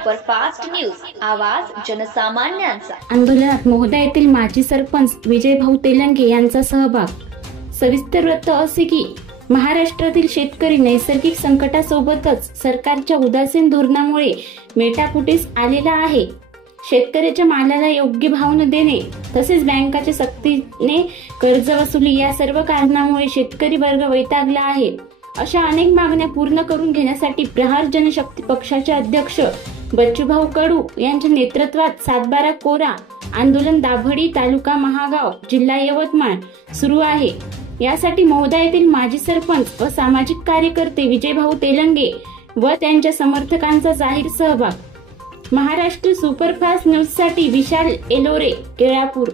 Superfast news, आवाज जनसामान्यांचा। आंदोलनात मोहदा येथील माजी सरपंच विजयभाऊ तेलंगे यांचा सहभाग। सविस्तर वृत्त असे की महाराष्ट्रातील शेतकरी नैसर्गिक संकटासोबतच सरकारच्या उदासीन धोरणामुळे मेटाकुटीस आलेला आहे। शेतकऱ्याच्या मालाला योग्य भाव न देणे तसेच बँकाच्या सक्तीने कर्ज वसुली या सर्व कारणामुळे शेतकरी वर्ग वैतागला आहे। अशा अनेक मागण्या पूर्ण करून घेण्यासाठी प्रहार जनशक्ती पक्षाचे अध्यक्ष बच्चूभाऊ कडू यांच्या नेतृत्वात 7/12 कोरा आंदोलन दाभडी तालुका महागाव जिल्हा यवतमाळ सुरू आहे। यासाठी मोहदा येथील माजी सरपंच व सामाजिक कार्यकर्ते विजयभाऊ तेलंगे व त्यांच्या समर्थकांचा जाहीर सहभाग। महाराष्ट्र सुपरफास्ट न्यूज साठी विशाल एलोरे, केळापूर।